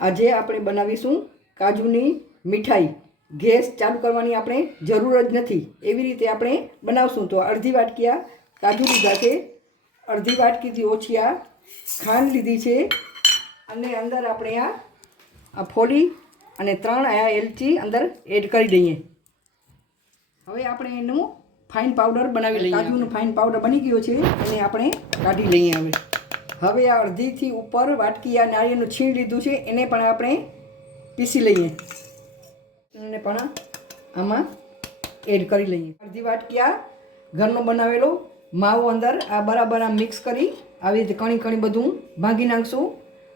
આજે આપણે બનાવીશું કાજુની મીઠાઈ। ગેસ ચાલુ કરવાની આપણે જરૂર જ નથી, એવી રીતે આપણે બનાવશું। તો અડધી વાટકી આ કાજુ લીધા છે, અડધી વાટકીથી ઓછી આ ખાંડ લીધી છે, અને અંદર આપણે આ ફોલી અને 3 આ એલચી અંદર એડ કરી દઈએ। હવે આપણે એનું ફાઇન પાવડર બનાવી લઈએ। કાજુનો ફાઇન પાવડર બની ગયો છે, એને આપણે કાઢી લઈએ। હવે આ અડધીથી ઉપર વાટકી આ નાળિયેરનું છીણ લીધું છે, એને પણ આપણે પીસી લઈએ અને પણ આમાં એડ કરી લઈએ। અડધી વાટકી આ ઘરનો બનાવેલો માવો અંદર આ બરાબર આ મિક્સ કરી આવી રીતે કણી કણી બધું ભાંગી નાખશું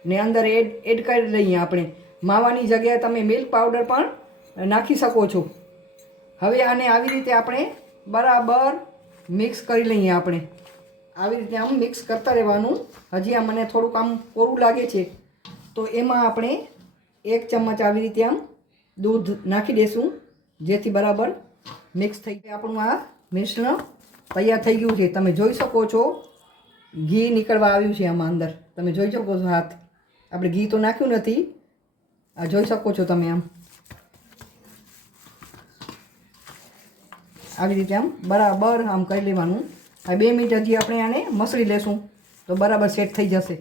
ને અંદર એડ કરી લઈએ। આપણે માવાની જગ્યાએ તમે મિલ્ક પાવડર પણ નાખી શકો છો। હવે આને આવી રીતે આપણે બરાબર મિક્સ કરી લઈએ। આપણે આવી રીતે આમ મિક્સ કરતા રહેવાનું। હજી આ મને થોડુંક આમ કોરું લાગે છે, તો એમાં આપણે 1 ચમચ આવી રીતે આમ દૂધ નાખી દઈશું, જેથી બરાબર મિક્સ થઈ જાય। આપણું આ મિશ્રણ તૈયાર થઈ ગયું છે। તમે જોઈ શકો છો ઘી નીકળવા આવ્યું છે આમાં અંદર, તમે જોઈ શકો છો હાથ, આપણે ઘી તો નાખ્યું નથી, આ જોઈ શકો છો તમે। આમ આવી રીતે આમ બરાબર આમ કરી લેવાનું। આ 2 મિનિટ હજી આપણે આને મસળી લેશું તો બરાબર સેટ થઈ જશે।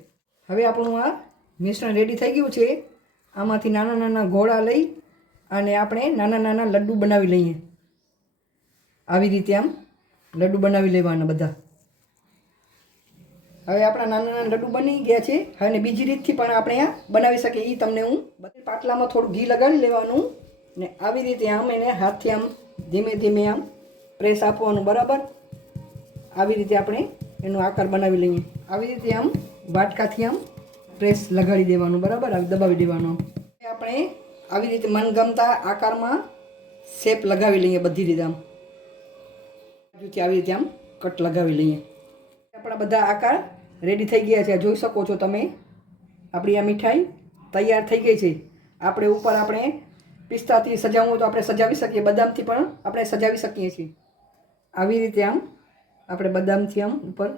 હવે આપણું આ મિશ્રણ રેડી થઈ ગયું છે। આમાંથી નાના નાના ગોળા લઈ અને આપણે નાના નાના લડ્ડુ બનાવી લઈએ। આવી રીતે આમ લડ્ડુ બનાવી લેવાના બધા। હવે આપણા નાના નાના લડ્ડુ બની ગયા છે। હવે બીજી રીતથી પણ આપણે આ બનાવી શકીએ, એ તમને હું પાટલામાં થોડું ઘી લગાડી લેવાનું ને આવી રીતે આમ એને હાથથી આમ ધીમે ધીમે આમ પ્રેસ આપવાનું બરાબર। આવી રીતે આપણે એનો આકાર બનાવી લઈએ। આવી રીતે આમ વાટકાથી આમ પ્રેસ લગાડી દેવાનું બરાબર, આવી દબાવી દેવાનું। આપણે આવી રીતે મનગમતા આકારમાં શેપ લગાવી લઈએ બધી રીતે આમ આવી રીતે આમ કટ લગાવી લઈએ। આપણા બધા આકાર રેડી થઈ ગયા છે, જોઈ શકો છો તમે। આપણી આ મીઠાઈ તૈયાર થઈ ગઈ છે। આપણે ઉપર આપણે પિસ્તાથી સજાવવું તો આપણે સજાવી શકીએ, બદામથી પણ આપણે સજાવી શકીએ છીએ। આવી રીતે આમ આપણે બદામથી આમ ઉપર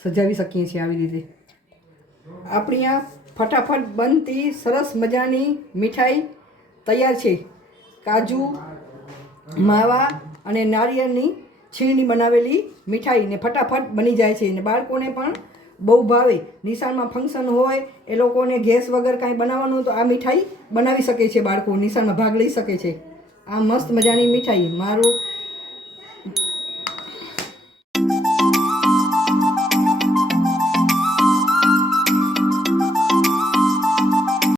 સજાવી શકીએ છીએ। આવી રીતે આપણી આ ફટાફટ બનતી સરસ મજાની મીઠાઈ તૈયાર છે। કાજુ, માવા અને નાળિયેરની છીણની બનાવેલી મીઠાઈ ને ફટાફટ બની જાય છે, ને બાળકોને પણ બહુ ભાવે। નિશાળમાં ફંક્શન હોય, એ લોકોને ગેસ વગર કાંઈ બનાવવાનું હોય તો આ મીઠાઈ બનાવી શકે છે, બાળકો નિશાળમાં ભાગ લઈ શકે છે। આ મસ્ત મજાની મીઠાઈ મારું